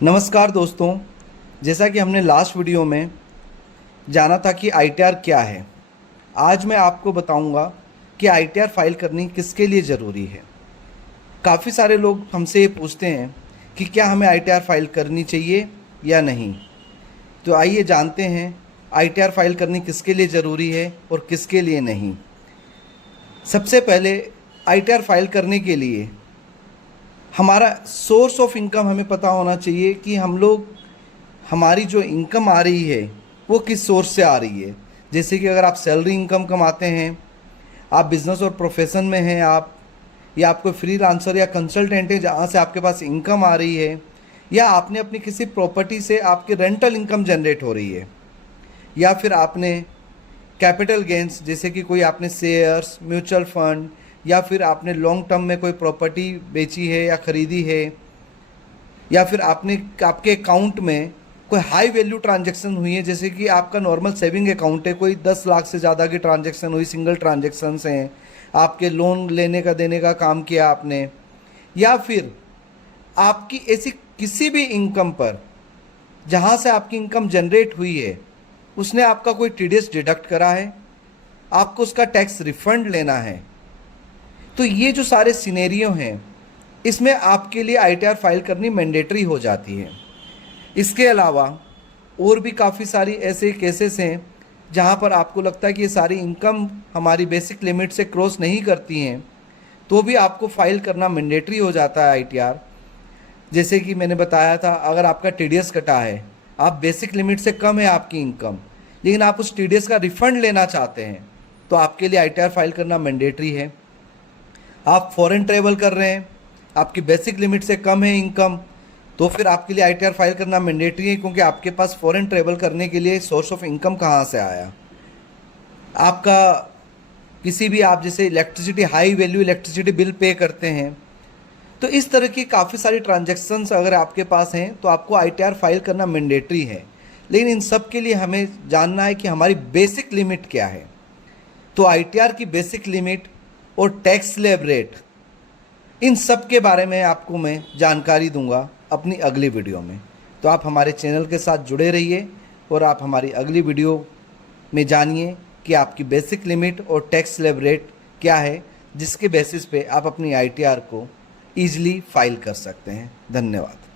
नमस्कार दोस्तों। जैसा कि हमने लास्ट वीडियो में जाना था कि आईटीआर क्या है, आज मैं आपको बताऊंगा कि आईटीआर फाइल करनी किसके लिए ज़रूरी है। काफ़ी सारे लोग हमसे ये पूछते हैं कि क्या हमें आईटीआर फाइल करनी चाहिए या नहीं। तो आइए जानते हैं आईटीआर फाइल करनी किसके लिए ज़रूरी है और किसके लिए नहीं। सबसे पहले आईटीआर फाइल करने के लिए हमारा सोर्स ऑफ इनकम हमें पता होना चाहिए कि हमारी जो इनकम आ रही है वो किस सोर्स से आ रही है। जैसे कि अगर आप सैलरी इनकम कमाते हैं, आप बिज़नेस और प्रोफेशन में हैं, या आप कोई फ्रीलांसर या कंसल्टेंट है जहाँ से आपके पास इनकम आ रही है, या आपने अपनी किसी प्रॉपर्टी से आपकी रेंटल इनकम जनरेट हो रही है, या फिर आपने कैपिटल गेंस जैसे कि कोई आपने शेयर्स, म्यूचुअल फंड, या फिर आपने लॉन्ग टर्म में कोई प्रॉपर्टी बेची है या ख़रीदी है, या फिर आपके अकाउंट में कोई हाई वैल्यू ट्रांजैक्शन हुई है। जैसे कि आपका नॉर्मल सेविंग अकाउंट है, कोई 10 लाख से ज़्यादा की ट्रांजैक्शन हुई, सिंगल ट्रांजैक्शंस हैं, आपके लोन लेने का देने का काम किया आपने, या फिर आपकी ऐसी किसी भी इनकम पर जहाँ से आपकी इनकम जनरेट हुई है उसने आपका कोई टीडीएस डिडक्ट करा है, आपको उसका टैक्स रिफंड लेना है, तो ये जो सारे सिनेरियो हैं इसमें आपके लिए आईटीआर फाइल करनी मैंडेटरी हो जाती है। इसके अलावा और भी काफ़ी सारी ऐसे केसेस हैं जहाँ पर आपको लगता है कि ये सारी इनकम हमारी बेसिक लिमिट से क्रॉस नहीं करती हैं, तो भी आपको फाइल करना मैंडेटरी हो जाता है आईटीआर। जैसे कि मैंने बताया था, अगर आपका टीडीएस कटा है, आप बेसिक लिमिट से कम है आपकी इनकम, लेकिन आप उस टीडीएस का रिफंड लेना चाहते हैं, तो आपके लिए आईटीआर फाइल करना मैंडेटरी है। आप फॉरेन ट्रेवल कर रहे हैं, आपकी बेसिक लिमिट से कम है इनकम, तो फिर आपके लिए आईटीआर फाइल करना मैंडेटरी है, क्योंकि आपके पास फॉरेन ट्रेवल करने के लिए सोर्स ऑफ इनकम कहाँ से आया। आपका किसी भी, आप जैसे electricity, high value electricity bill pay करते हैं, तो इस तरह की काफ़ी सारी ट्रांजैक्शंस अगर आपके पास हैं तो आपको आईटीआर फाइल करना मैंडेटरी है। लेकिन इन सब के लिए हमें जानना है कि हमारी बेसिक लिमिट क्या है। तो आईटीआर की बेसिक लिमिट और टैक्स स्लैब रेट, इन सब के बारे में आपको मैं जानकारी दूंगा अपनी अगली वीडियो में। तो आप हमारे चैनल के साथ जुड़े रहिए और आप हमारी अगली वीडियो में जानिए कि आपकी बेसिक लिमिट और टैक्स स्लैब रेट क्या है, जिसके बेसिस पे आप अपनी आईटीआर को ईजिली फाइल कर सकते हैं। धन्यवाद।